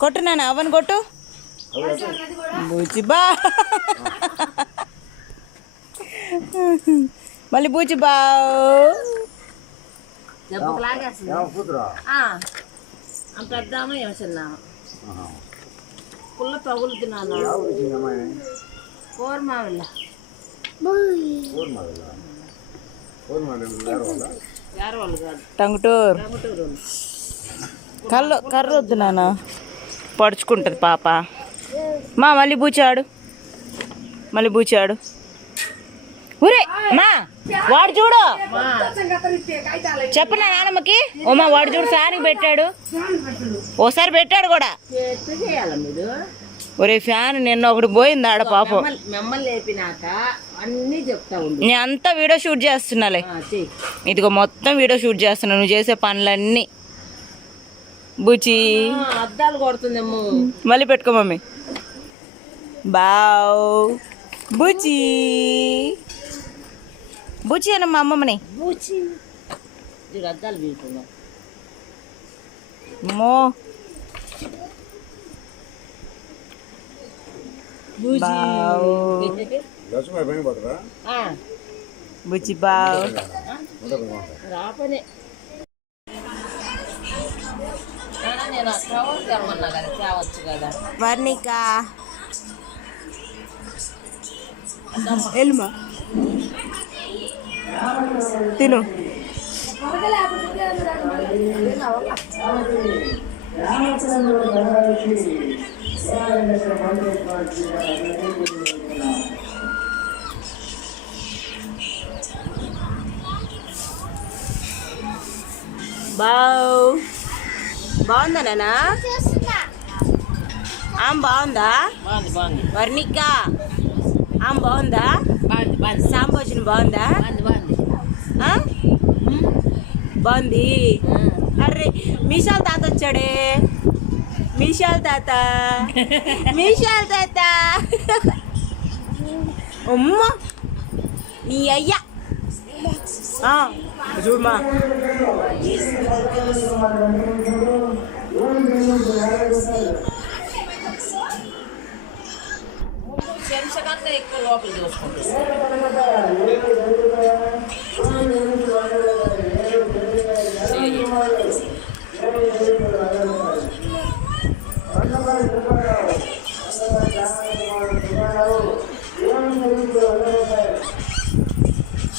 కొట్టు నాన్న అవని కొట్టు బూచి బా మళ్ళీ బూచి బా పెద్దామా చిన్న పుల్ల తగులుతున్నాను కోరమావిల్ల టంగుటూరు కర్ర వద్దు నాన్న పడుచుకుంటుంది పాప మళ్ళీ బూచాడు ఊరే మా వాడు చూడు చెప్పనా నాన్నమ్మకి ఓమా వాడు చూడు ఫ్యాన్కి పెట్టాడు ఓసారి పెట్టాడు కూడా ఒరే ఫ్యాన్ నిన్న ఒకటి పోయింది ఆడ పాపం నేను అంతా వీడియో షూట్ చేస్తున్నాలే ఇదిగో మొత్తం వీడియో షూట్ చేస్తున్నా నువ్వు చేసే పనులన్నీ బుచి అద్దాలు కొడుతుందేమో మళ్ళీ పెట్టుకో మమ్మీ బావ్ బుచి బుచి అన్న మా అమ్మమ్మని బుచి అద్దాలు వీడుతున్నా మో బుచి బావ్ రాపనే నేను తెరమన్నా కదా తేవచ్చు కదా వర్ణిక ఎల్మా తిను బాగుందా నానా బాగుందా వర్ణిక బాగుందా సాంభోజనం బాగుందా బాగుంది అర్రే మీషాల్ తాత వచ్చాడే మీషాల్ తాత అమ్మ నీ అయ్యా చూడమా శంసకంతా ఎక్కువ లోపల చూసుకుంటుంది